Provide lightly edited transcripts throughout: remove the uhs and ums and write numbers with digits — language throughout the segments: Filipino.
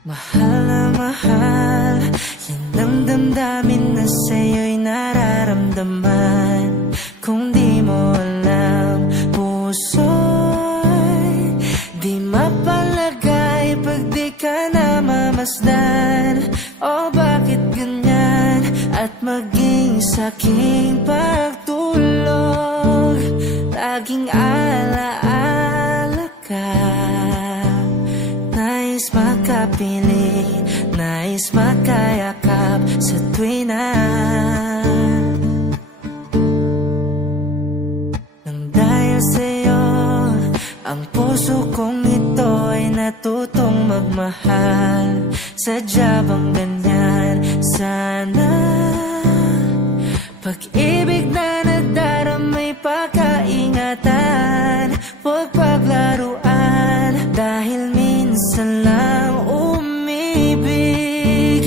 Mahal na mahal, yan ang damdamin na sa'yo'y nararamdaman. Kung di mo alam, puso'y di mapalagay pag di ka na mamasdan. O bakit ganyan? At maging sa'king pagtulog, laging alaala ka. Nais makapiling, nais makayakap sa tuwi na nang dahil sa'yo, ang puso kong ito ay natutong magmahal. Sadya bang ganyan? Sana pag-ibig na nadaramay pagkaingatan, huwag paglaruan. Dahil minsan lang umibig,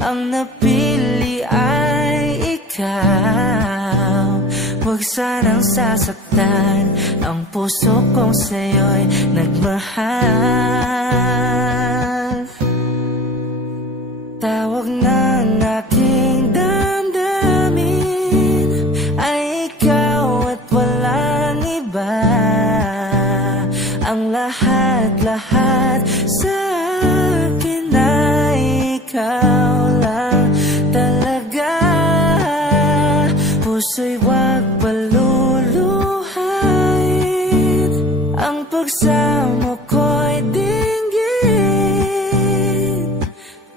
ang napili ay ikaw. Huwag sanang sasaktan ang puso kong sa'yo'y nagmahal. Tawag ng aking damdamin ay ikaw at walang iba. Ang lahat-lahat sa akin ay ikaw lang talaga. Puso'y wag paluluhain, ang pagsamo ko'y dinggin.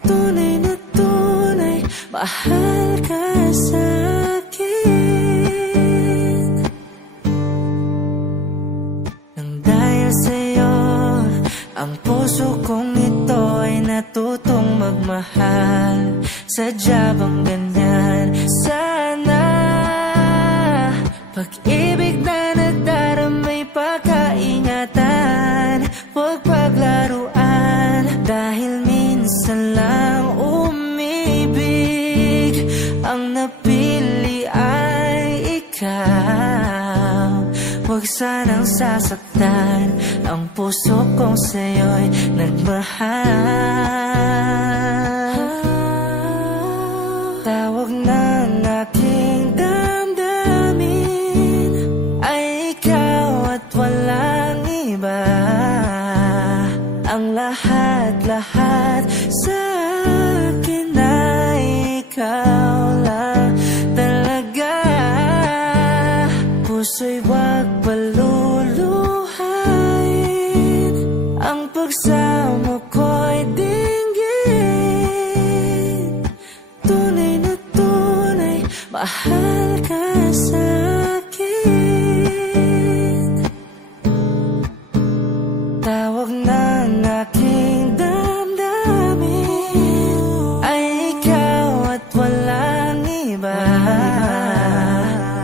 Tunay na tunay, mahal ka sa'kin. Nang dahil sa'yo, ang puso kong ito ay natutong magmahal. Sadya bang ganyan? Sana pag-ibig na nadaramay pagkaingatan, huwag paglaruan. Dahil minsan lang umibig, ang napili ay ikaw. Huwag sanang sasaktan ang puso kong sa'yo'y nagmahal. Tawag ng aking damdamin ay ikaw at walang iba. Ang lahat-lahat sa akin ay ikaw lang talaga. Puso'y wag paluluhain, ang pagsamo ko'y dinggin. Tunay na tunay, mahal ka sa'kin. Tawag ng aking damdamin ay ikaw at walang iba.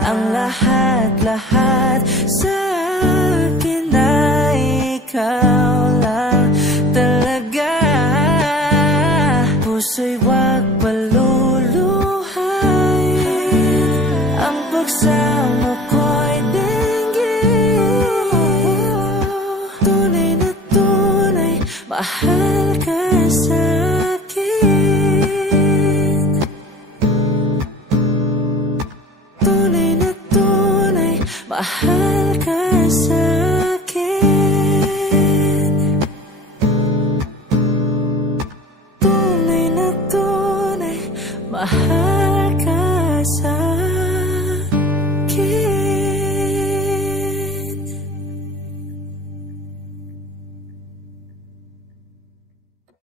Ang lahat-lahat sa akin ay ikaw lang talaga. Puso'y wag paluluhain, ang pagsamo ko'y dinggin. Tunay na tunay, mahal ka sa'kin. Tunay na tunay, mahal ka sa'kin. Tunay na tunay, mahal